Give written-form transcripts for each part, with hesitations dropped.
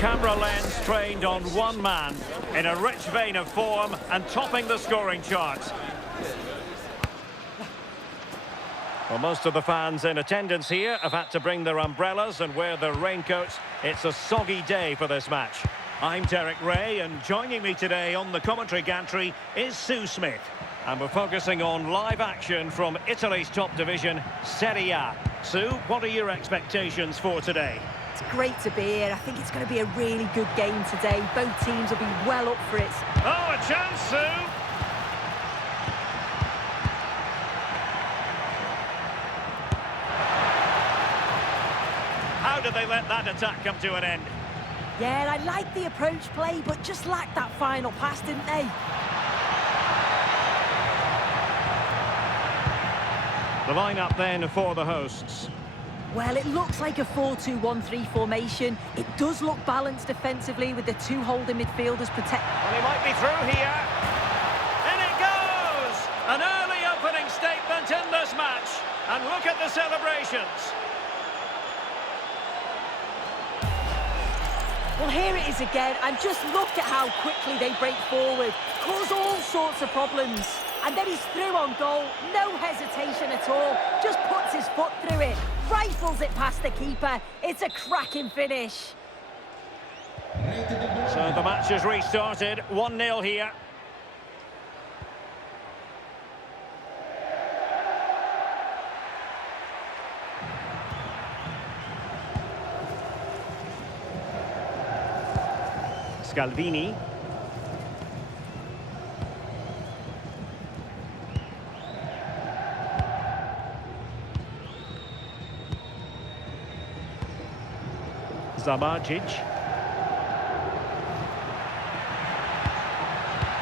camera lens trained on one man in a rich vein of form and topping the scoring charts. Well, most of the fans in attendance here have had to bring their umbrellas and wear their raincoats. It's a soggy day for this match. I'm Derek Ray, and joining me today on the commentary gantry is Sue Smith. And we're focusing on live action from Italy's top division, Serie A. Sue, what are your expectations for today? It's great to be here. I think it's going to be a really good game today. Both teams will be well up for it. Oh, a chance, Sue! How did they let that attack come to an end? Yeah, I like the approach play, but just lacked that final pass, didn't they? The lineup then for the hosts. Well, it looks like a 4-2-1-3 formation. It does look balanced defensively with the two holding midfielders protect. Well, he might be through here. In it goes! An early opening statement in this match. And look at the celebrations. Well, here it is again, and just look at how quickly they break forward. Cause all sorts of problems. And then he's through on goal, no hesitation at all. Just puts his foot through it, rifles it past the keeper. It's a cracking finish. So the match has restarted, 1-0 here. Scalvini. Zamarjic.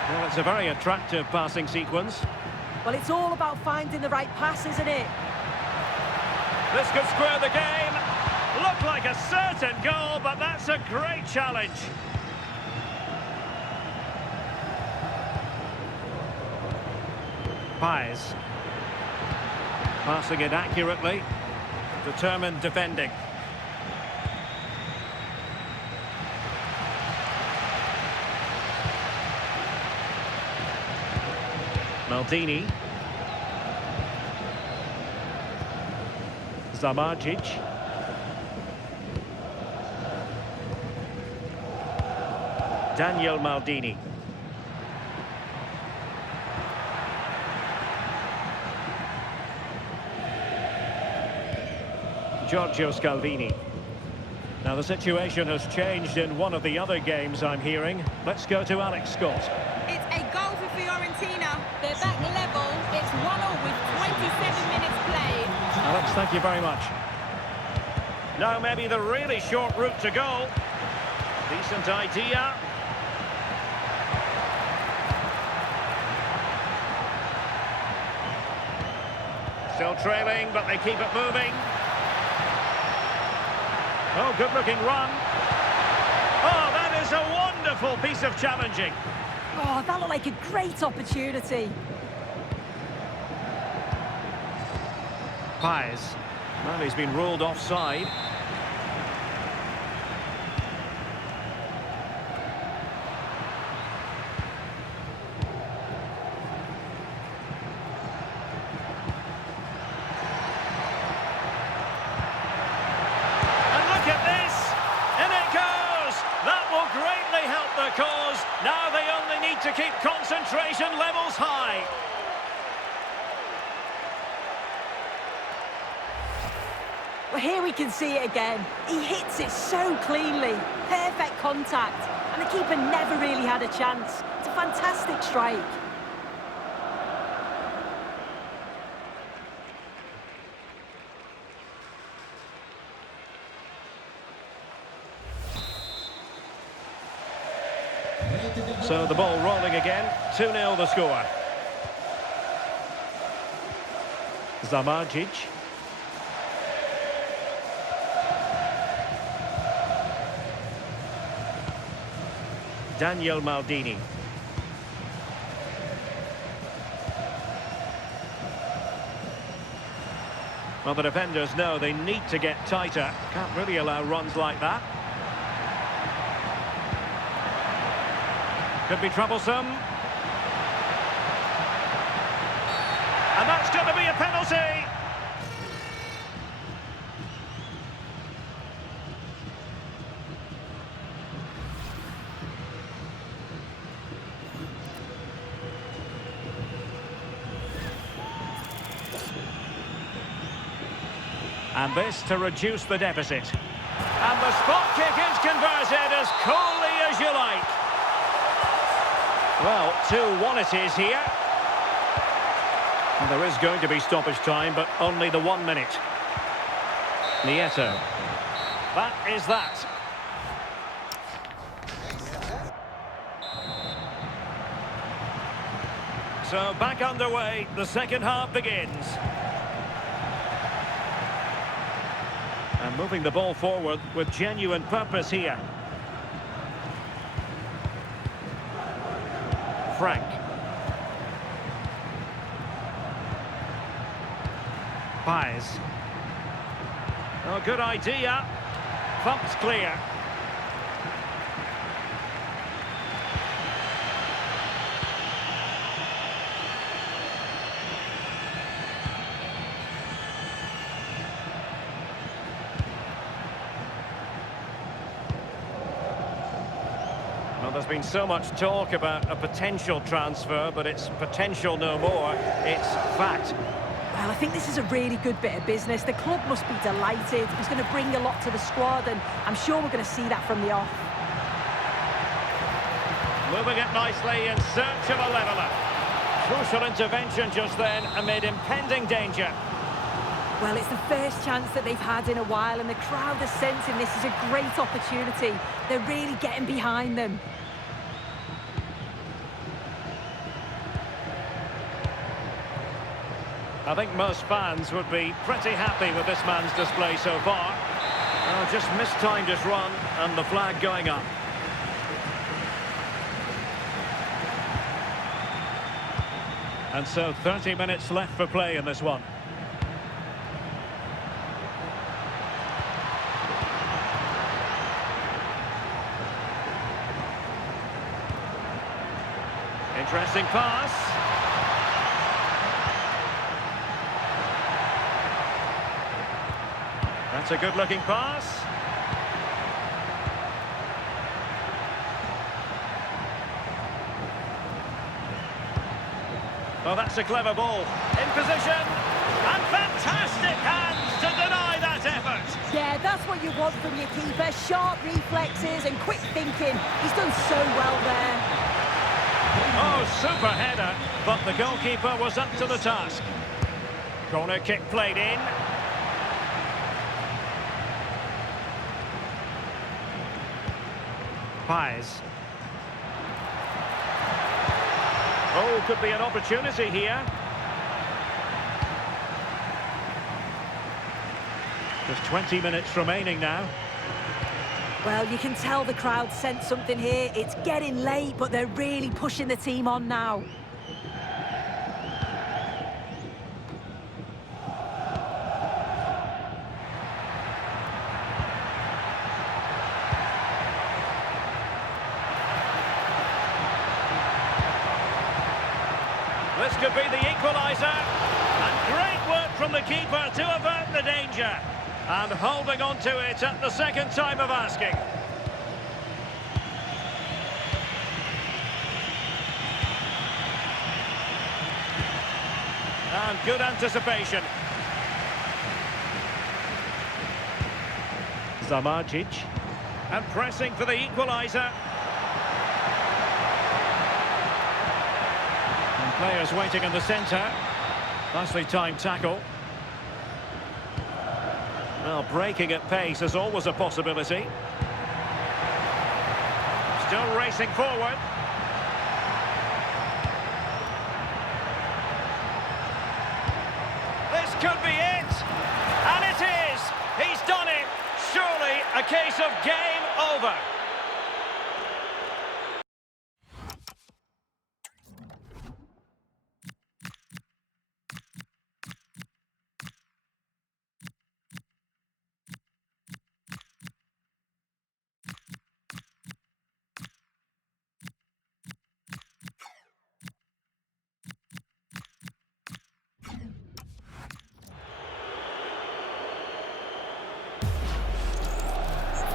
Well, it's a very attractive passing sequence. Well, it's all about finding the right pass, isn't it? This could square the game. Looked like a certain goal, but that's a great challenge. Paes. Passing it accurately. Determined defending. Maldini. Zamarjic. Daniel Maldini. Giorgio Scalvini. Now the situation has changed in one of the other games I'm hearing. Let's go to Alex Scott. It's a goal for Fiorentina. They're back level. It's 1-0 with 27 minutes played. Alex, thank you very much. Now maybe the really short route to goal. Decent idea. Still trailing, but they keep it moving. Oh, good-looking run. Oh, that is a wonderful piece of challenging. Oh, that looked like a great opportunity. Paes. Well, he's been ruled offside. Cause now they only need to keep concentration levels high. Well, here we can see it again. He hits it so cleanly. Perfect contact. And the keeper never really had a chance. It's a fantastic strike. So the ball rolling again, 2-0 the score. Zamarjic. Daniel Maldini. Well, the defenders know they need to get tighter. Can't really allow runs like that. Could be troublesome. And that's going to be a penalty. And this to reduce the deficit. And the spot kick is converted as coolly as you like. Well, 2-1 it is here. And there is going to be stoppage time, but only the 1 minute. Nieto. That is that. So back underway, the second half begins. And moving the ball forward with genuine purpose here. Frank. Pais. Oh, good idea. Thump's clear. Well, there's been so much talk about a potential transfer, but it's potential no more. It's fact. Well, I think this is a really good bit of business. The club must be delighted. He's going to bring a lot to the squad, and I'm sure we're going to see that from the off. Moving it nicely in search of a leveller. Crucial intervention just then amid impending danger. Well, it's the first chance that they've had in a while, and the crowd are sensing this is a great opportunity. They're really getting behind them. I think most fans would be pretty happy with this man's display so far. Oh, just mistimed his run and the flag going up. And so 30 minutes left for play in this one. Interesting pass. That's a good-looking pass. Oh, that's a clever ball. In position. And fantastic hands to deny that effort. Yeah, that's what you want from your keeper. Sharp reflexes and quick thinking. He's done so well there. Oh, super header. But the goalkeeper was up to the task. Corner kick played in. Pais. Oh, could be an opportunity here. There's 20 minutes remaining now. Well, you can tell the crowd sense something here. It's getting late, but they're really pushing the team on now. This could be the equaliser. And great work from the keeper to avert the danger. And holding on to it at the second time of asking. And good anticipation. Zamardzic. And pressing for the equaliser. And players waiting in the centre. Nicely timed tackle. Well, breaking at pace is always a possibility. Still racing forward. This could be it. And it is. He's done it. Surely a case of game over.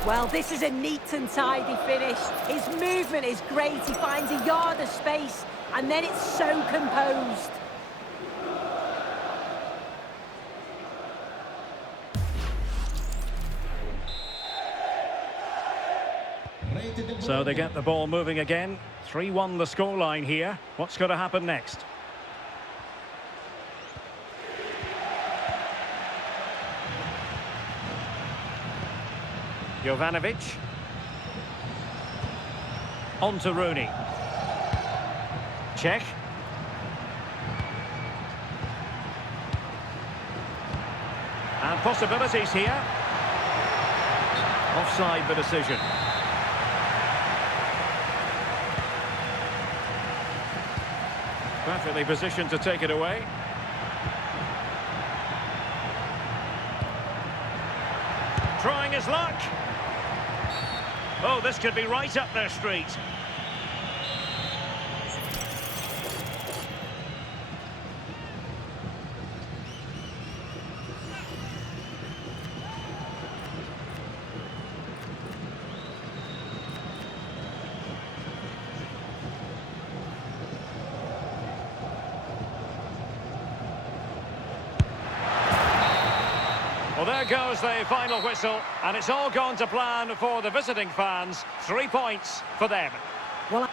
Well, this is a neat and tidy finish. His movement is great. He finds a yard of space, and then it's so composed. So they get the ball moving again. 3-1 the scoreline here. What's going to happen next? Jovanovic. On to Rooney. Check. And possibilities here. Offside the decision. Perfectly positioned to take it away. Trying his luck. Oh, this could be right up their street. Well, there goes the final whistle, and it's all gone to plan for the visiting fans. 3 points for them. Well,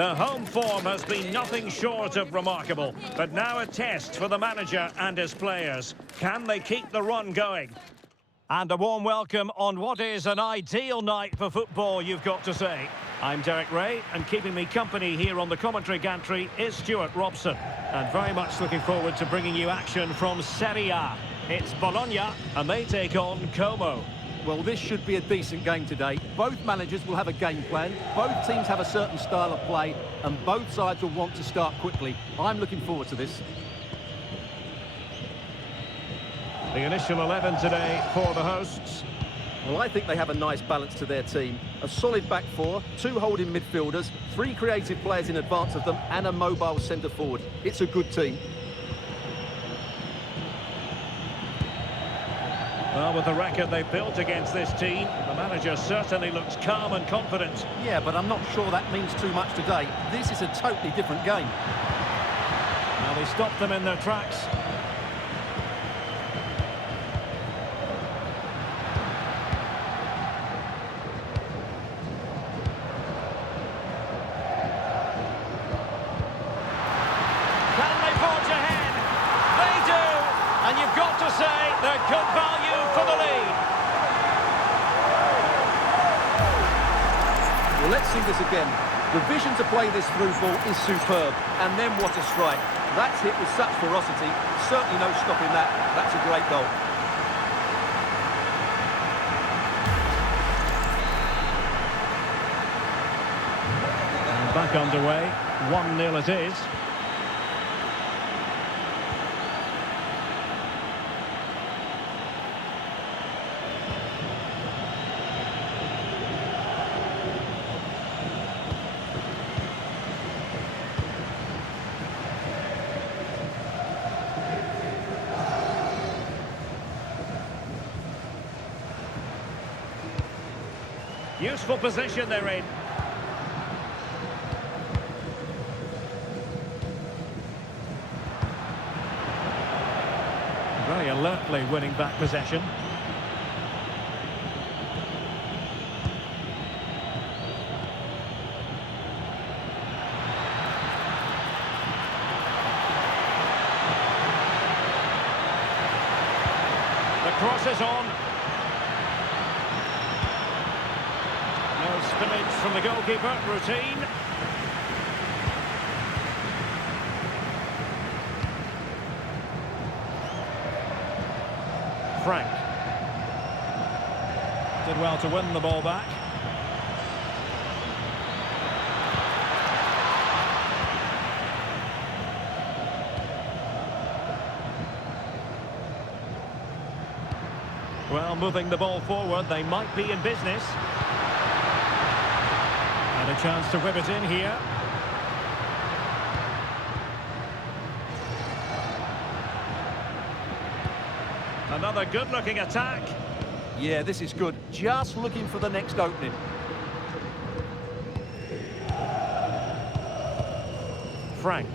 The home form has been nothing short of remarkable, but now a test for the manager and his players. Can they keep the run going? And a warm welcome on what is an ideal night for football, you've got to say. I'm Derek Ray, and keeping me company here on the commentary gantry is Stuart Robson. And very much looking forward to bringing you action from Serie A. It's Bologna, and they take on Como. Well, this should be a decent game today. Both managers will have a game plan, both teams have a certain style of play, and both sides will want to start quickly. I'm looking forward to this. The initial 11 today for the hosts. Well, I think they have a nice balance to their team. A solid back four, two holding midfielders, three creative players in advance of them, and a mobile centre forward. It's a good team. Well, with the record they've built against this team, the manager certainly looks calm and confident. Yeah, but I'm not sure that means too much today. This is a totally different game. Now they stopped them in their tracks. Can they forge ahead? They do! And you've got to say they're good value for the lead. Well, let's see this again. The vision to play this through ball is superb. And then what a strike. That's hit with such ferocity. Certainly no stopping that. That's a great goal. And back underway. 1-0 it is. Useful position they're in. Very alertly winning back possession. The cross is on. No spillage from the goalkeeper, routine. Frank. Did well to win the ball back. Well, moving the ball forward, they might be in business. And a chance to whip it in here. Another good-looking attack. Yeah, this is good. Just looking for the next opening. Frank.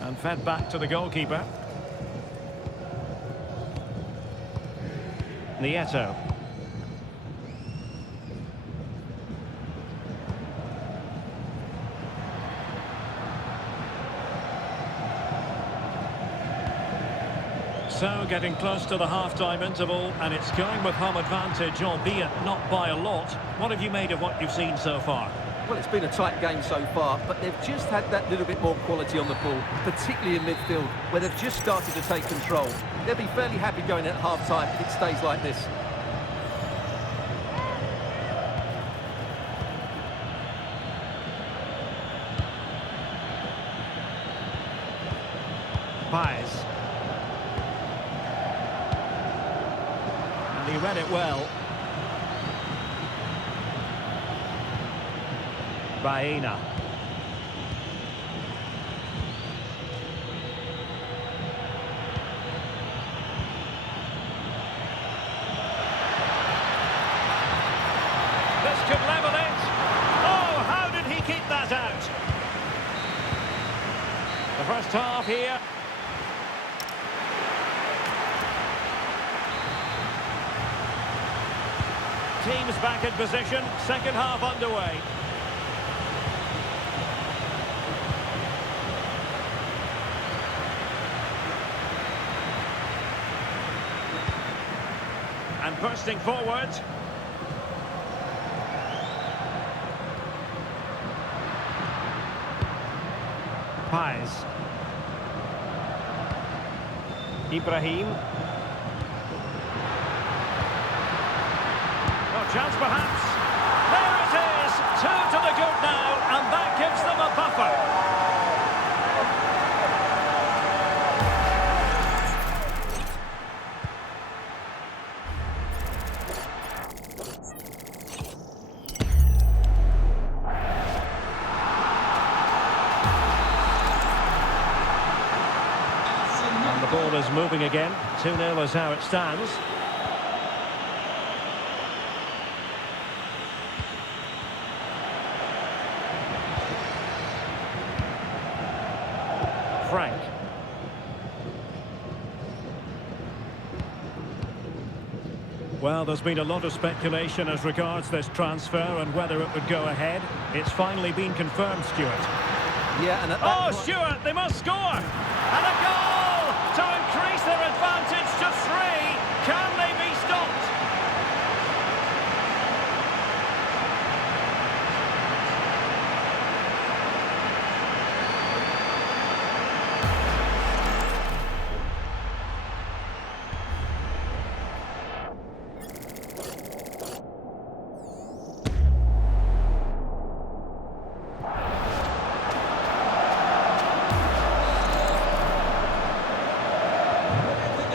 And fed back to the goalkeeper. Nieto. So, getting close to the half-time interval, and it's going with home advantage, albeit not by a lot. What have you made of what you've seen so far? Well, it's been a tight game so far, but they've just had that little bit more quality on the ball, particularly in midfield, where they've just started to take control. They'll be fairly happy going at half-time if it stays like this. Paez. And he read it well. Baena. This could level it. Oh, how did he keep that out? The first half here. teams back in position. Second half underway. And bursting forward. Pais. Ibrahim. Oh, chance perhaps. There it is. 2 to the good now, and that gives them a buffer. The ball is moving again. 2-0 is how it stands. Frank. Well, there's been a lot of speculation as regards this transfer and whether it would go ahead. It's finally been confirmed, Stuart. Yeah, and at that point... Stuart, they must score! And a goal! To increase their advantage to 3. Can they be stopped?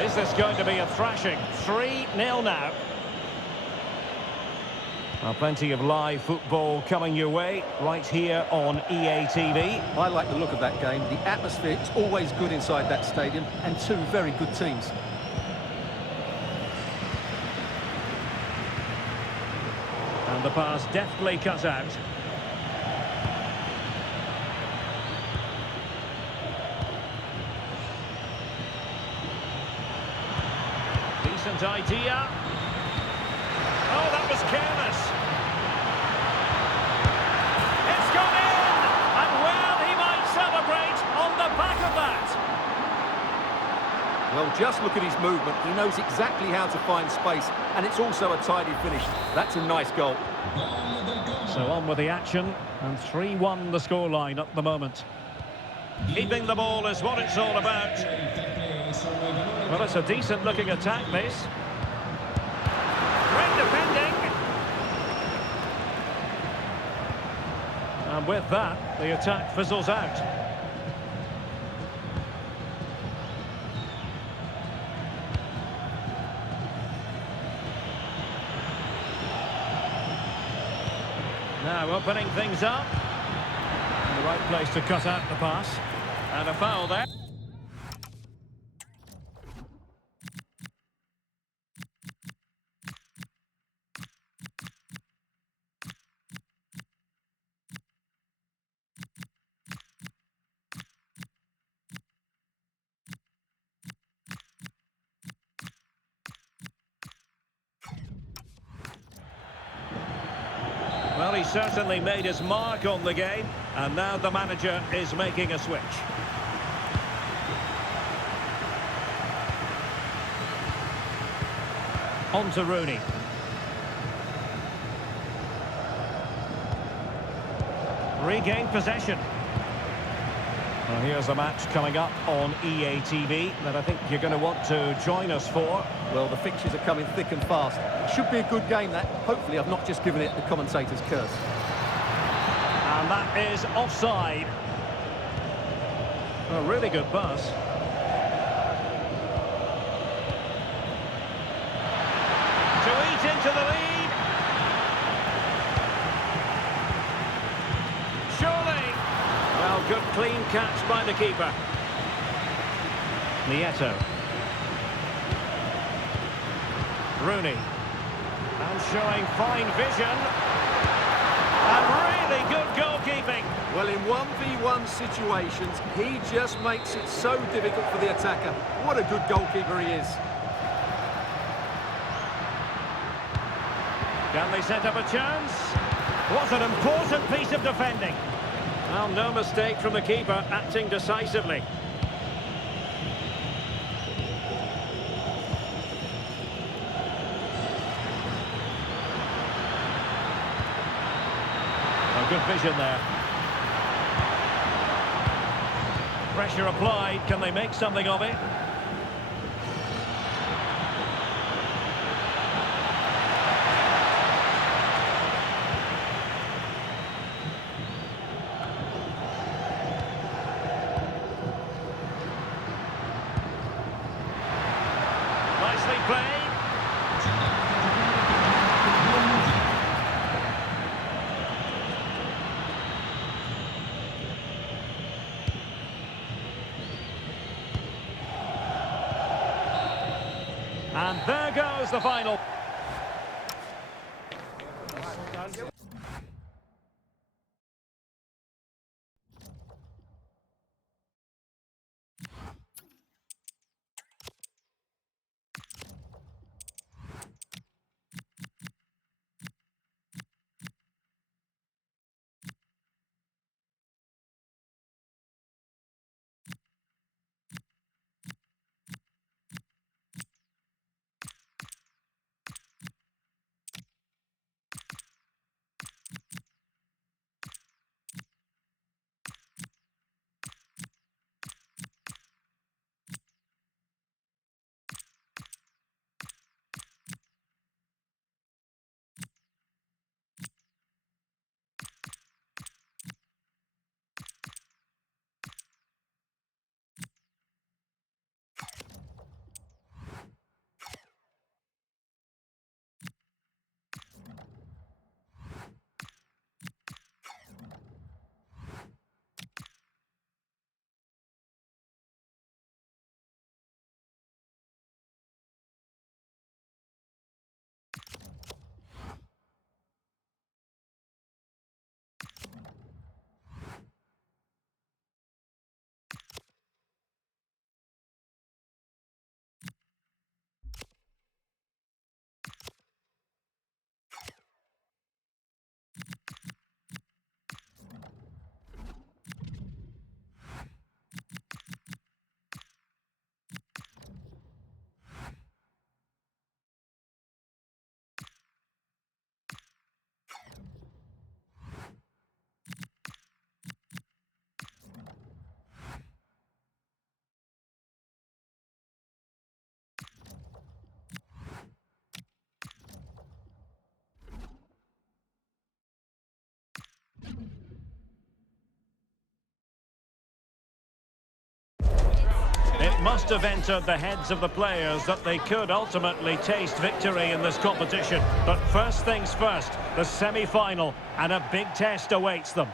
Is this going to be a thrashing? 3-0 now. Well, plenty of live football coming your way right here on EA TV. I like the look of that game. The atmosphere is always good inside that stadium, and 2 very good teams. And the pass deftly cut out. Decent idea. Oh, that was careless. It's gone in! And well, he might celebrate on the back of that. Well, just look at his movement. He knows exactly how to find space, and it's also a tidy finish. That's a nice goal. So on with the action, and 3-1 the scoreline at the moment. Keeping the ball is what it's all about. Well, it's a decent-looking attack, this. Great defending. And with that, the attack fizzles out. Now opening things up. The right place to cut out the pass. And a foul there. Well, he certainly made his mark on the game, and now the manager is making a switch. On to Rooney. Regained possession. Well, here's a match coming up on EA TV that I think you're going to want to join us for. Well, the fixtures are coming thick and fast. It should be a good game, that. Hopefully I've not just given it the commentator's curse. And that is offside. A really good pass. To eat into the lead. Surely. Well, good clean catch by the keeper. Nieto. Rooney. And showing fine vision. And really good goalkeeping. Well, in 1v1 situations, he just makes it so difficult for the attacker. What a good goalkeeper he is. Can they set up a chance? What an important piece of defending. Well, no mistake from the keeper, acting decisively. Oh, good vision there. Pressure applied. Can they make something of it? Nicely played. And there goes the final. It must have entered the heads of the players that they could ultimately taste victory in this competition. But first things first, the semi-final, and a big test awaits them.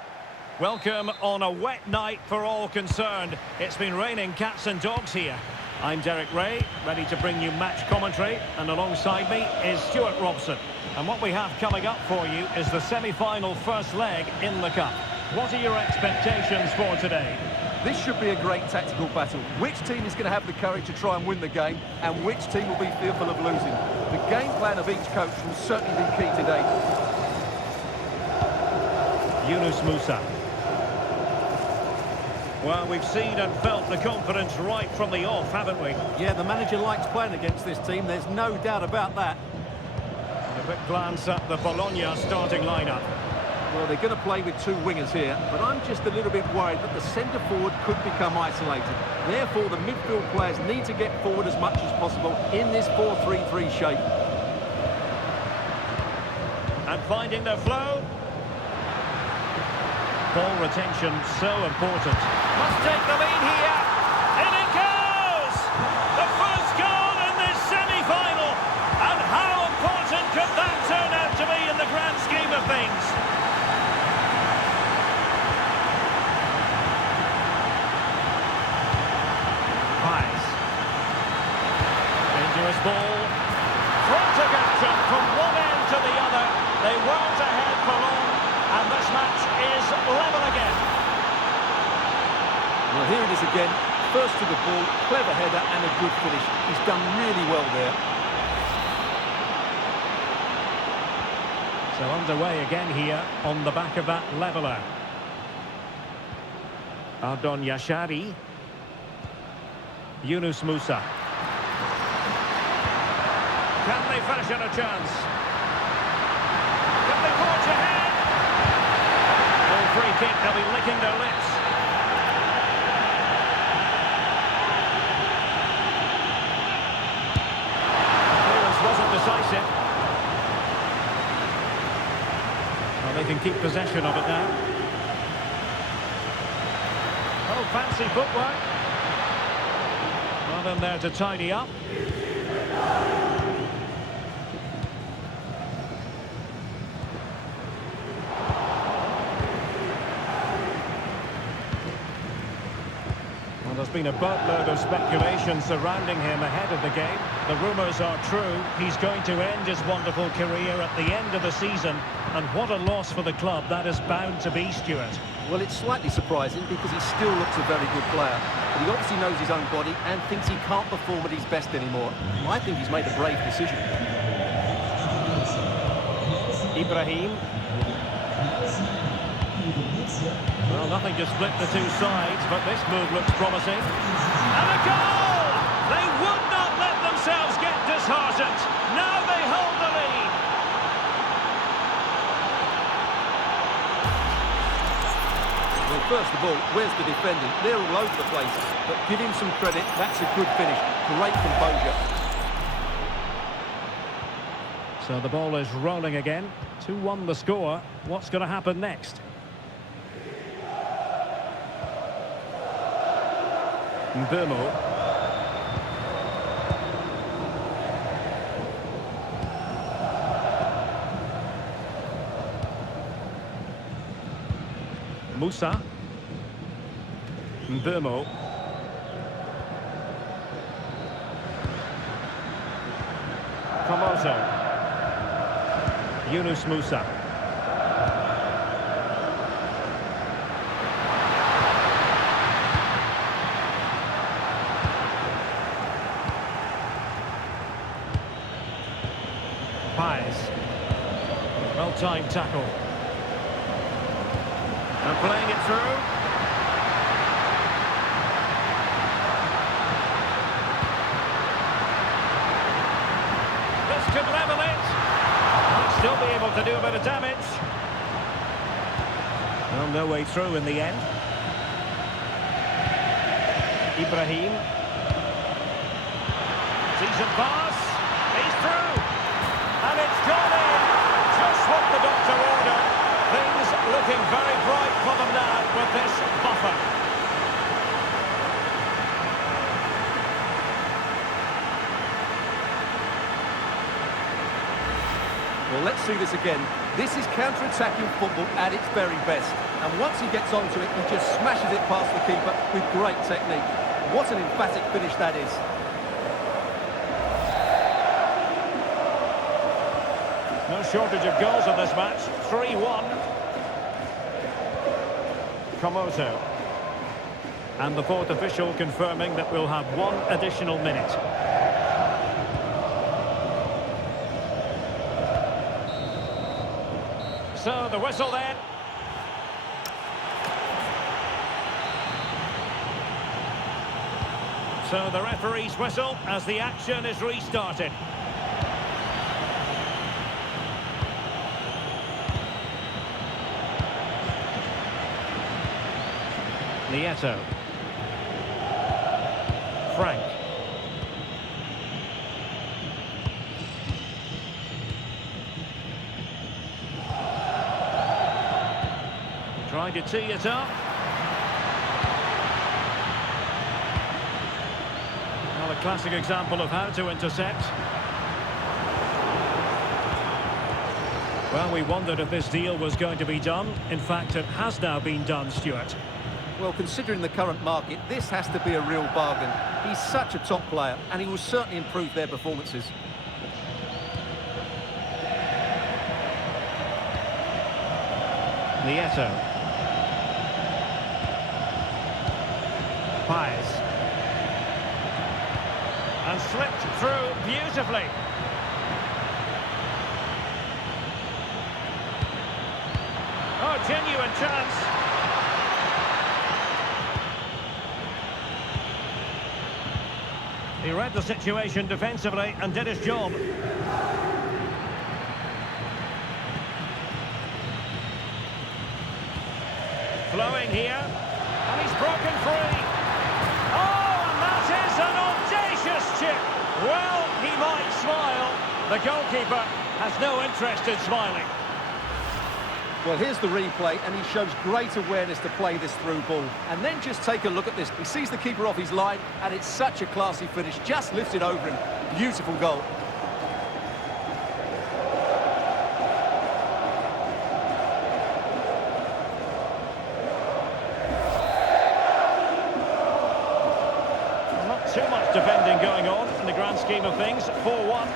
Welcome on a wet night for all concerned. It's been raining cats and dogs here. I'm Derek Ray, ready to bring you match commentary, and alongside me is Stuart Robson. And what we have coming up for you is the semi-final first leg in the Cup. What are your expectations for today? This should be a great tactical battle. Which team is going to have the courage to try and win the game, and which team will be fearful of losing? The game plan of each coach will certainly be key today. Yunus Musa. Well, we've seen and felt the confidence right from the off, haven't we? Yeah, the manager likes playing against this team, there's no doubt about that. And a quick glance at the Bologna starting lineup. Well, they're going to play with two wingers here, but I'm just a little bit worried that the centre-forward could become isolated. Therefore, the midfield players need to get forward as much as possible in this 4-3-3 shape. And finding their flow. Ball retention so important. Must take the lead here. In it goes! The first goal in this semi-final. And how important could that turn out to be in the grand scheme of things? Dangerous ball. Frantic action from one end to the other. They weren't ahead for long, and this match is level again. Well, here it is again. First to the ball, clever header and a good finish. He's done really well there. So underway again here on the back of that leveller. Ardon Yashari. Yunus Musa. Can they fashion a chance? Can they forge ahead? Full free kick, they'll be licking their lips. Clearance wasn't decisive. Well, they can keep possession of it now. Oh, fancy footwork. Well, then there to tidy up. Well, there's been a boatload of speculation surrounding him ahead of the game. The rumours are true. He's going to end his wonderful career at the end of the season. And what a loss for the club that is bound to be, Stuart. Well, it's slightly surprising because he still looks a very good player. But he obviously knows his own body and thinks he can't perform at his best anymore. I think he's made a brave decision. Ibrahim. Well, nothing to split the two sides, but this move looks promising. And a goal! They would not let themselves get disheartened. Now they hold the lead. Well, first of all, where's the defending? They're all over the place. But give him some credit, that's a good finish. Great composure. So the ball is rolling again. 2-1 the score. What's going to happen next? Mbeumo. Musa. Mbeumo. Como. Yunus Musa. Well-timed tackle. And playing it through. This could level it. Might still be able to do a bit of damage. Well, no way through in the end. Ibrahim. Decent pass. He's through. And it's gone in. Just what the doctor ordered. Things looking very bright for them now with this buffer. Well, let's see this again. This is counter-attacking football at its very best. And once he gets onto it, he just smashes it past the keeper with great technique. What an emphatic finish that is. No shortage of goals in this match. 3-1. Como. And the fourth official confirming that we'll have one additional minute. So the whistle then. So the referee's whistle as the action is restarted. Nieto. Frank. Trying to tee it up. Well, a classic example of how to intercept. Well, we wondered if this deal was going to be done. In fact, it has now been done, Stuart. Well, considering the current market, this has to be a real bargain. He's such a top player, and he will certainly improve their performances. Nieto. Paez. And slipped through beautifully. a genuine chance. He read the situation defensively and did his job. Flowing here, and he's broken free. Oh, and that is an audacious chip. Well, he might smile. The goalkeeper has no interest in smiling. Well, here's the replay, and he shows great awareness to play this through ball. And then just take a look at this. He sees the keeper off his line, and it's such a classy finish. Just lifts it over him. Beautiful goal. Not too much defending going on in the grand scheme of things. 4-1.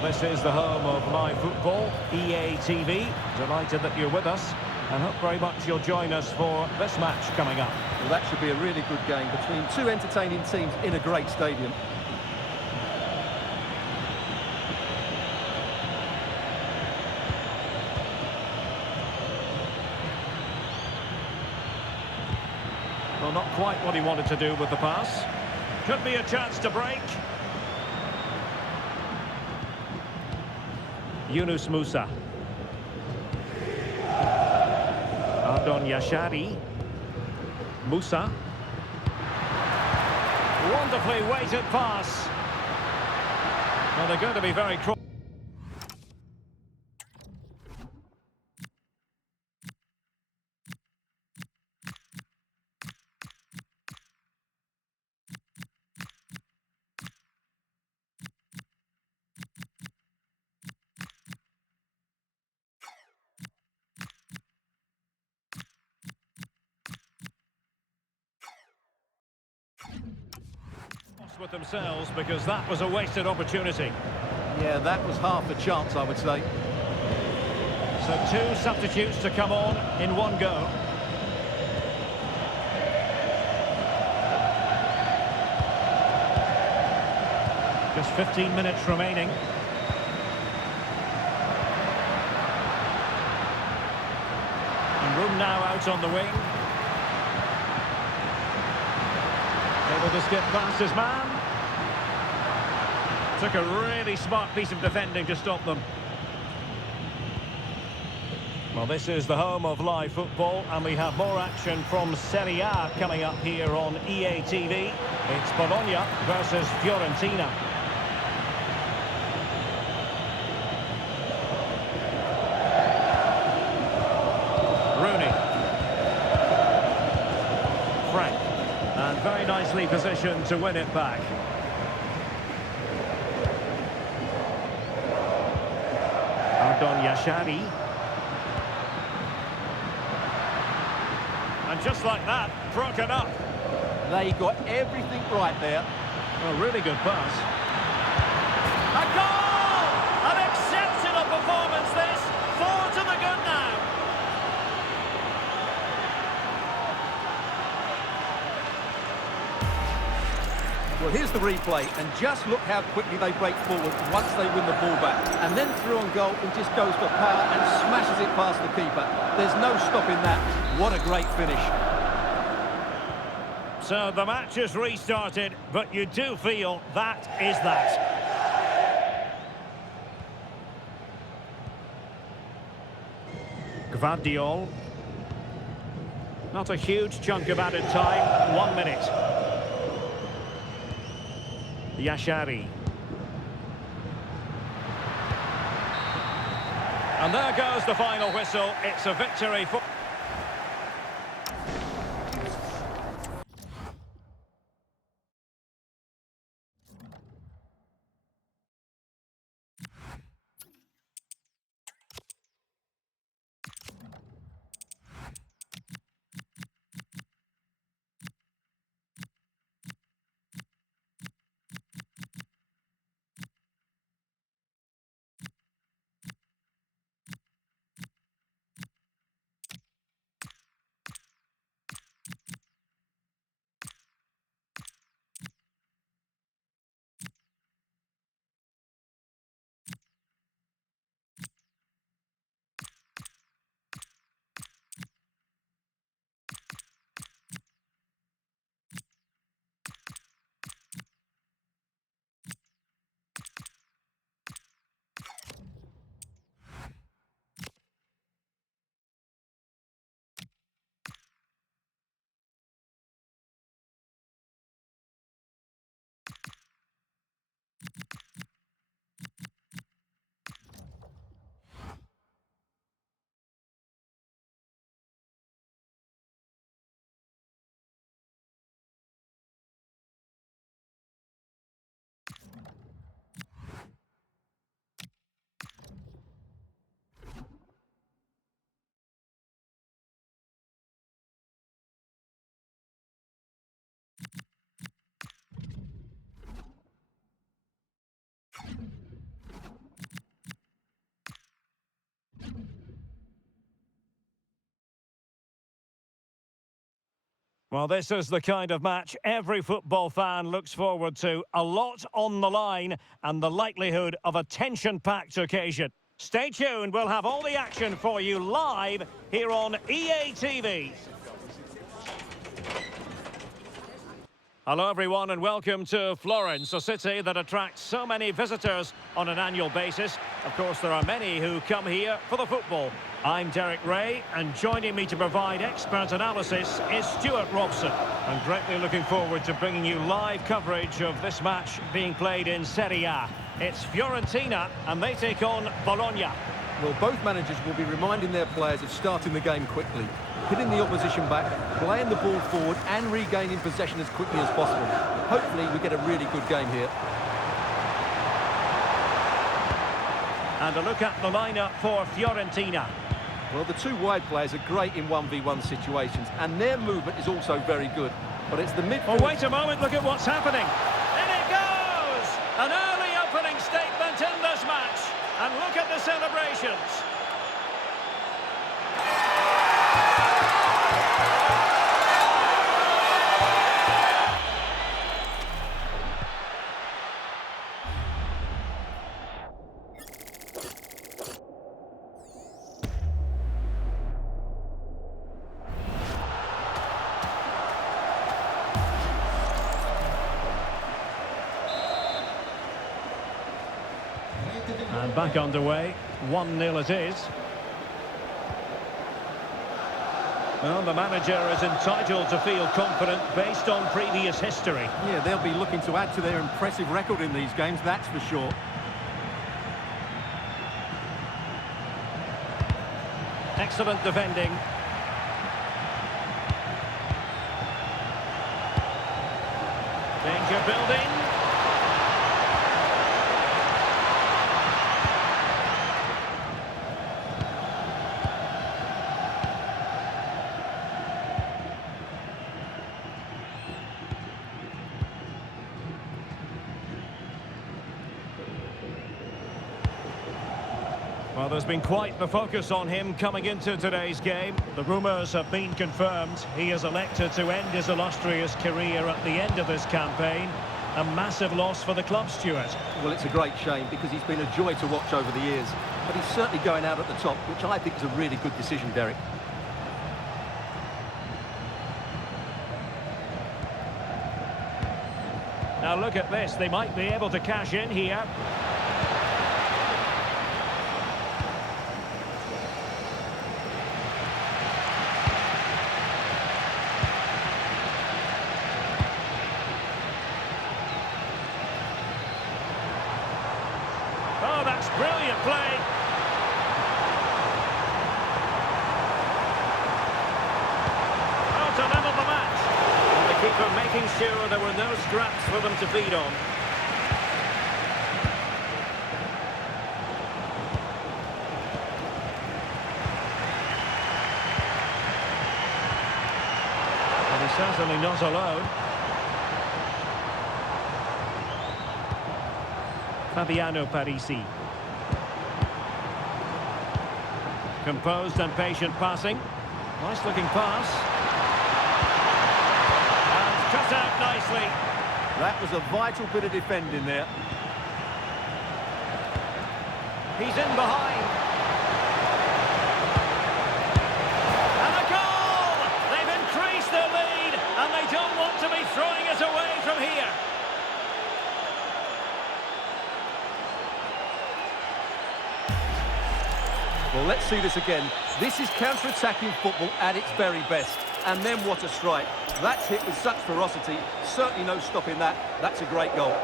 This is the home of live football, EA TV. Delighted that you're with us, and hope very much you'll join us for this match coming up. Well, that should be a really good game between two entertaining teams in a great stadium. Well, not quite what he wanted to do with the pass. Could be a chance to break. Yunus Musa. Ardon Yashari. Musa. Wonderfully weighted pass. Well, they're going to be very cross. With themselves, because that was a wasted opportunity. Yeah, that was half a chance, I would say. So two substitutes to come on in one go. Just 15 minutes remaining. And room now out on the wing. Able to skip past his man. Took a really smart piece of defending to stop them. Well, this is the home of live football, and we have more action from Serie A coming up here on EA TV. It's Bologna versus Fiorentina. Rooney. Frank. And very nicely positioned to win it back. Ardon Yashari. And just like that, broken up. They got everything right there. A really good pass. A goal! An exceptional performance this. 4 to the good now. Well, here's the replay, and just look how quickly they break forward once they win the ball back. And then through on goal, he just goes for power and smashes it past the keeper. There's no stopping that. What a great finish. So the match is restarted, but you do feel that is that. Gvardiol. Not a huge chunk of added time, 1 minute. Yashari. And there goes the final whistle. It's a victory for... Well, this is the kind of match every football fan looks forward to. A lot on the line and the likelihood of a tension-packed occasion. Stay tuned, we'll have all the action for you live here on EA TV. Hello everyone and welcome to Florence, a city that attracts so many visitors on an annual basis. Of course, there are many who come here for the football. I'm Derek Ray, and joining me to provide expert analysis is Stuart Robson. I'm greatly looking forward to bringing you live coverage of this match being played in Serie A. It's Fiorentina, and they take on Bologna. Well, both managers will be reminding their players of starting the game quickly, hitting the opposition back, playing the ball forward and regaining possession as quickly as possible. Hopefully we get a really good game here. And a look at the lineup for Fiorentina. Well, the two wide players are great in 1v1 situations, and their movement is also very good. But it's the midfield... Oh, wait a moment, look at what's happening. In it goes! An early opening statement in this match. And look at the celebrations. And back underway, 1-0 it is. Well, the manager is entitled to feel confident based on previous history. Yeah, they'll be looking to add to their impressive record in these games, that's for sure. Excellent defending. Danger building. Well, there's been quite the focus on him coming into today's game. The rumours have been confirmed. He has elected to end his illustrious career at the end of this campaign. A massive loss for the club, Stuart. Well, it's a great shame because he's been a joy to watch over the years. But he's certainly going out at the top, which I think is a really good decision, Derek. Now look at this. They might be able to cash in here. Oh, that's brilliant play. Oh, to level the match. And the keeper making sure there were no scraps for them to feed on. And he's certainly not alone. Fabiano Parisi. Composed and patient passing. Nice looking pass. And cut out nicely. That was a vital bit of defending there. He's in behind. And a goal! They've increased their lead and they don't want to be throwing it away from here. Well, let's see this again. This is counter-attacking football at its very best. And then what a strike. That's hit with such ferocity. Certainly no stopping that. That's a great goal.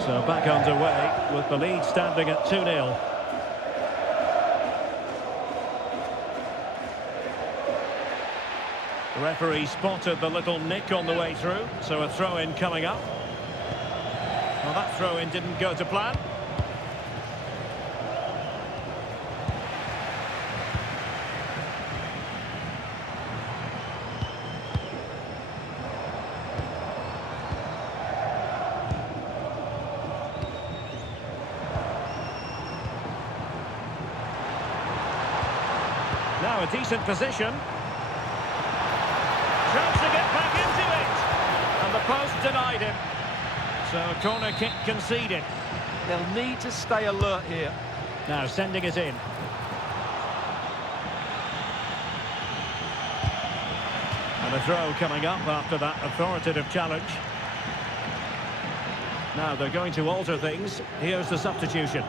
So back underway with the lead standing at 2-0. The referee spotted the little nick on the way through, so a throw-in coming up. Well, that throw-in didn't go to plan. Now a decent position. Chance to get back into it. And the post denied him. So corner kick conceded. They'll need to stay alert here. Now sending it in. And a throw coming up after that authoritative challenge. Now they're going to alter things. Here's the substitution.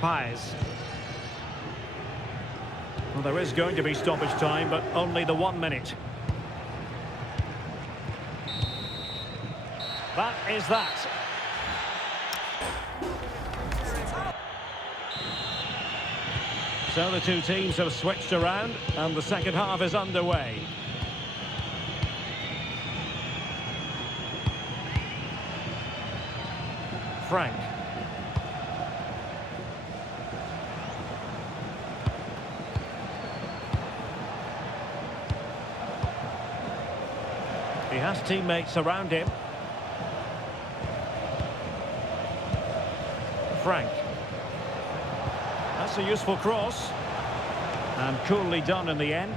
Paes. Well, there is going to be stoppage time, but only the 1 minute. That is that. So the two teams have switched around, and the second half is underway. Frank. He has teammates around him. Frank. That's a useful cross. And coolly done in the end.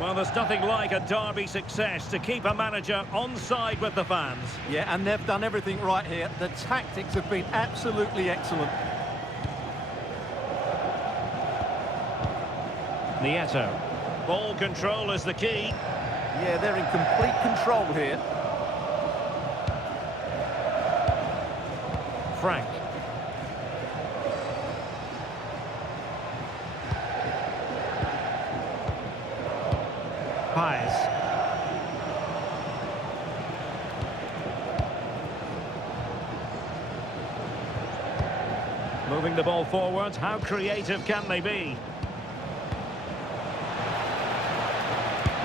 Well, there's nothing like a derby success to keep a manager on side with the fans. Yeah, and they've done everything right here. The tactics have been absolutely excellent. Nieto. Ball control is the key. Yeah, they're in complete control here. Frank. Paes. Moving the ball forward. How creative can they be?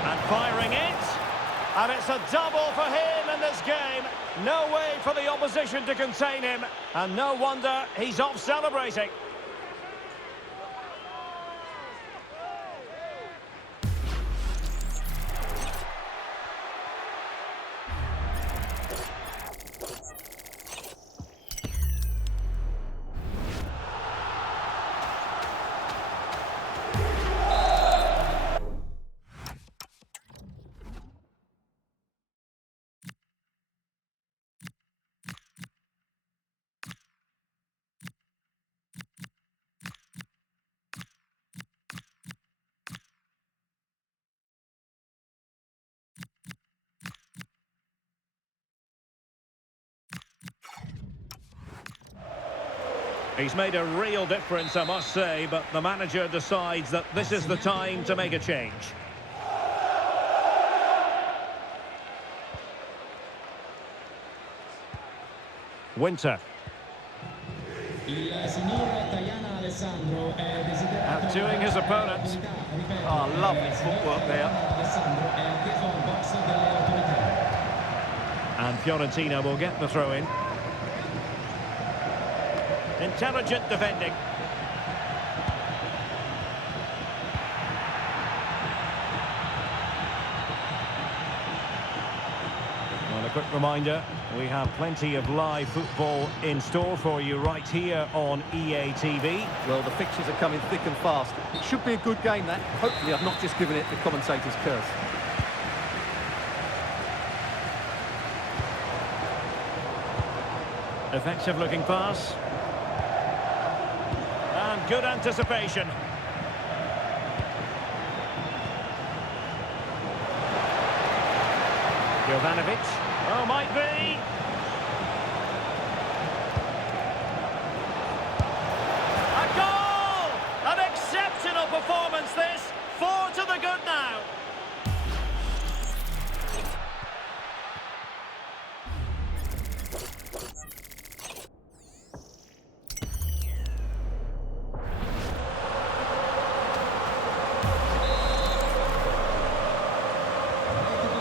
And firing it. And it's a double for him in this game. No way for the opposition to contain him. And no wonder he's off celebrating. He's made a real difference, I must say, but the manager decides that this is the time to make a change. Winter. Outdoing his opponent. Oh, lovely footwork there. And Fiorentina will get the throw-in. Intelligent defending. Well, a quick reminder, we have plenty of live football in store for you right here on EA TV. Well, the fixtures are coming thick and fast. It should be a good game, that. Hopefully I've not just given it the commentator's curse. Effective looking pass. And good anticipation. Jovanovic. Oh, might be. A goal! An exceptional performance this. 4 to the good now.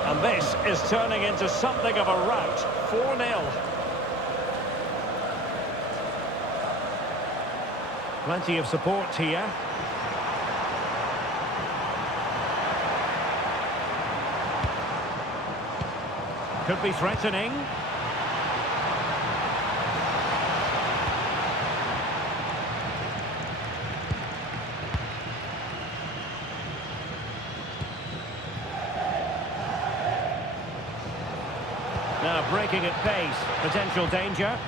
And this is turning into something of a rout. 4-0. Plenty of support here. Could be threatening. Now breaking at pace, potential danger.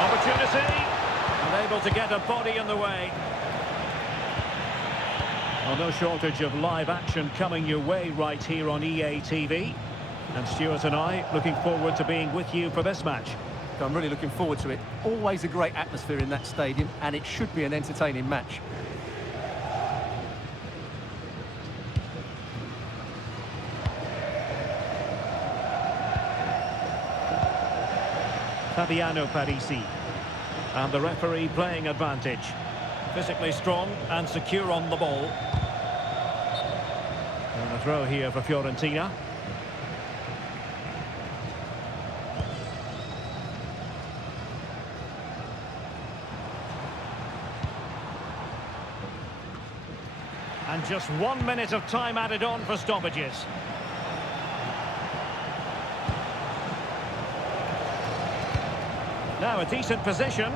Opportunity, and able to get a body in the way. Well, no shortage of live action coming your way right here on EA TV. And Stuart and I looking forward to being with you for this match. I'm really looking forward to it. Always a great atmosphere in that stadium, and it should be an entertaining match. Fabiano Parisi. And the referee playing advantage. Physically strong and secure on the ball. And a throw here for Fiorentina. And just 1 minute of time added on for stoppages. Now a decent position.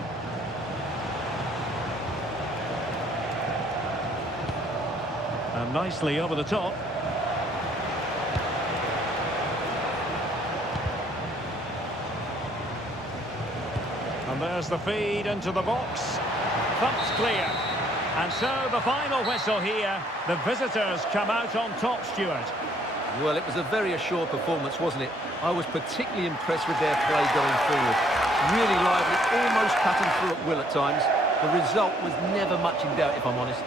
And nicely over the top. And there's the feed into the box. Thumped clear. And so the final whistle here. The visitors come out on top, Stuart. Well, it was a very assured performance, wasn't it? I was particularly impressed with their play going forward. Really lively, almost cutting through at will at times. The result was never much in doubt, if I'm honest.